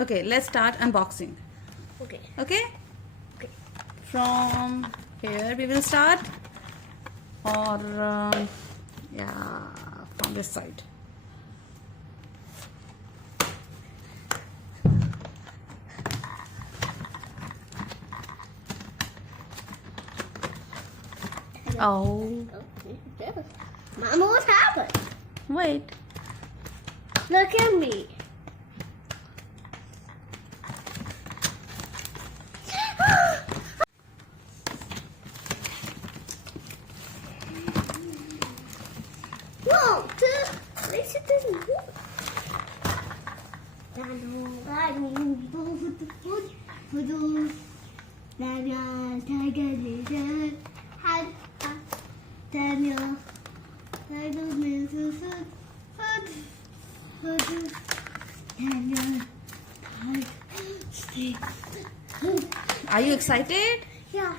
Okay, let's start unboxing. Okay. Okay? Okay. From here we will start, or yeah, from this side. Oh, Okay. Mama, what's happened? wait. Look at me. Whoa, the playset doesn't work. Are you excited? Yeah.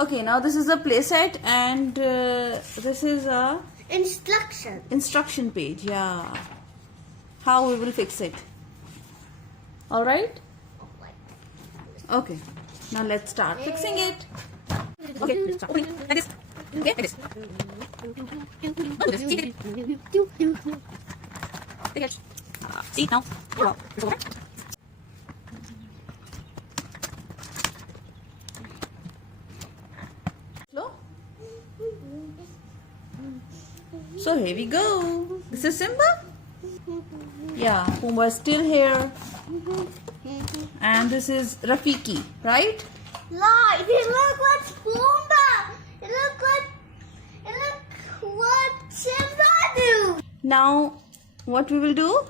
Okay, now this is a playset, and this is a instruction page. Yeah, how we will fix it. All right. Okay, now let's start fixing it. Okay, opening like this. Okay, like this. Oh, this is cheated. Take it. See now. Wow. It's over. Slow. So here we go. This is Simba. Yeah, Pumbaa is still here. And this is Rafiki, right? Look what's Pumbaa. Look what Simba do. Now, what we will do?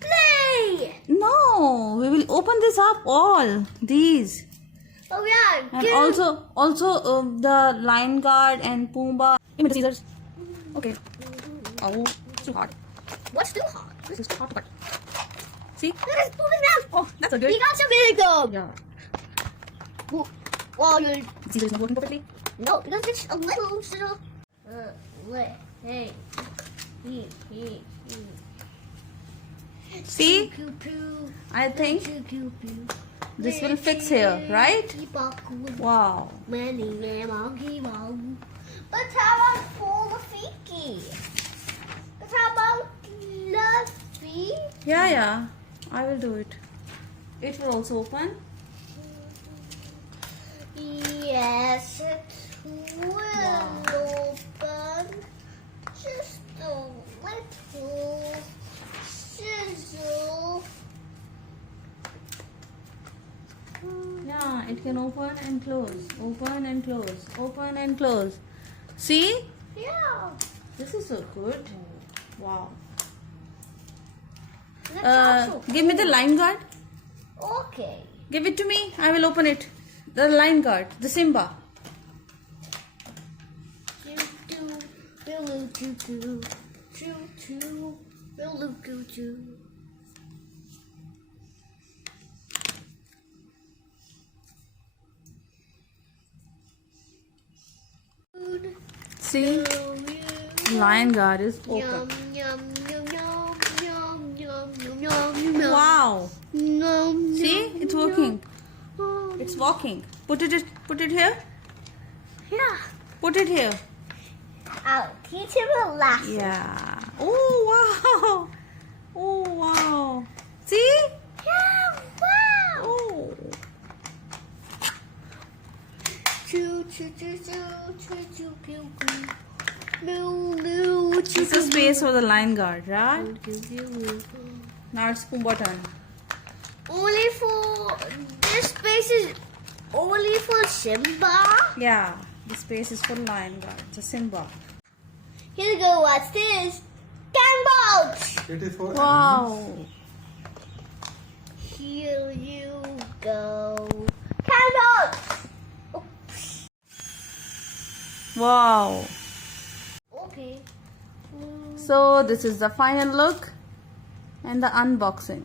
Play. No, we will open this up all these, Oh yeah. and also the lion guard and Pumbaa. Give me the scissors. Okay. Oh, it's too hard. What's too hard? This is too hard to cut. See? Look at Pumbaa's mouth. Oh, that's a good. He got some vinegar. Yeah. Well, you're... The scissors not working perfectly. No, because it's a little still. Hey. See? I think this will fix here, right? Wow. But how about full Rafiki? But how about Luffy? Yeah. I will do it. It will also open. Yes, it will open. Just a little sizzle. Yeah, it can open and close. Open and close. Open and close. See? Yeah. This is so good. Wow. That's also Give me the line guard. okay. Give it to me. I will open it. The line guard. The Simba. See? Lion guard is open. Wow. See? It's working. It's walking. Put it here. Yeah. Put it here. I'll teach him a lesson. Yeah. Oh, wow. Oh, wow. See? Yeah, wow. Oh. It's a space for the line guard, right? Now it's Pumbaa turn. Only for this space is only for Simba. Yeah. The space is for lion guard. It's a Simba. Here we go. What's this? Gunboat. It is for Wow. Here you go. Candles! Oh. Wow. Okay. So this is the final look and the unboxing.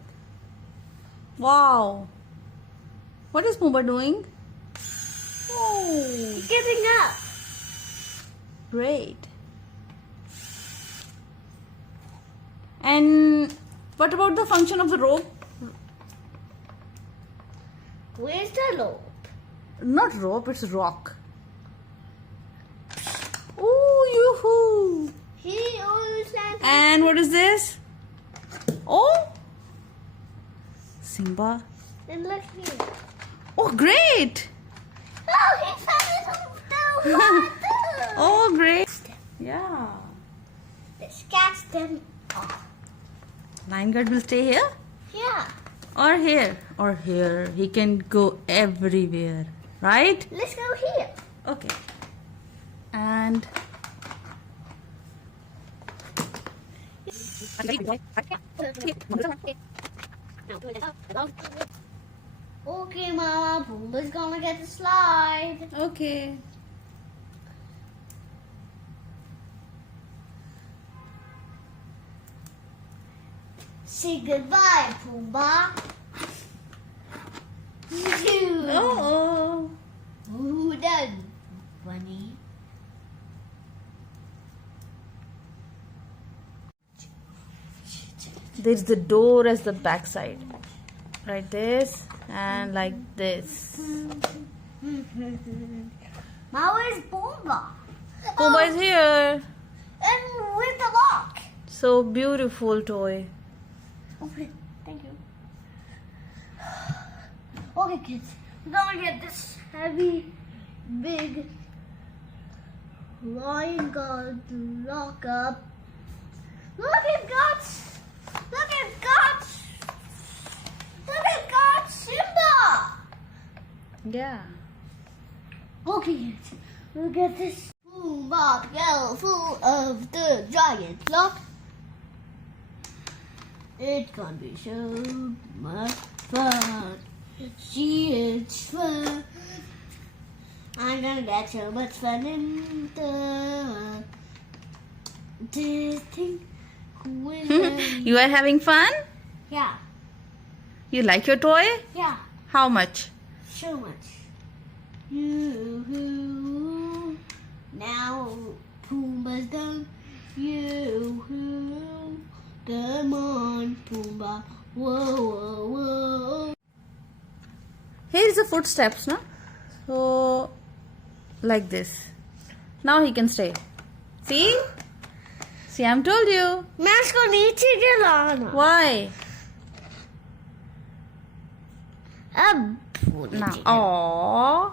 Wow. What is Pumbaa doing? Oh, Giving up. great. And what about the function of the rope? Where's the rope? Not rope, it's rock. Ooh, yoo-hoo. He always has. And what is this? Oh, Simba. And look here. Oh, great. Oh, he fell into the water. Oh, great. Yeah. Let's catch them off. Lion guard will stay here Yeah. or here or here. He can go everywhere, right? Let's go here. Okay. And Okay, Mama. Pumbaa's gonna get the slide. okay. Say goodbye, Pumbaa. Oh. Who done, Bunny? There's the door as the back side. Like this and like this. Now where's Pumbaa? Pumbaa is here. And with the lock. So beautiful toy. Okay, thank you. Okay, kids, we're gonna get this heavy, big lion guard lock up. Look at guts! Look at guts! Look at guts! Simba! Yeah. Okay, kids, we'll get this Pumbaa yellow full of the giant lock. It's gonna be so much fun. See, it's fun. I'm gonna get so much fun in this thing. You are having fun? Yeah, You like your toy? yeah, How much? so much. Yoo-hoo. Now Pumbaa's done. Yoo-hoo. Come on, Pumbaa. Whoa, whoa, whoa. Here is the footsteps, no? So, like this. Now he can stay. See? See, I'm told you. मैं इसको नीचे गिराना Why? अब Now, aww.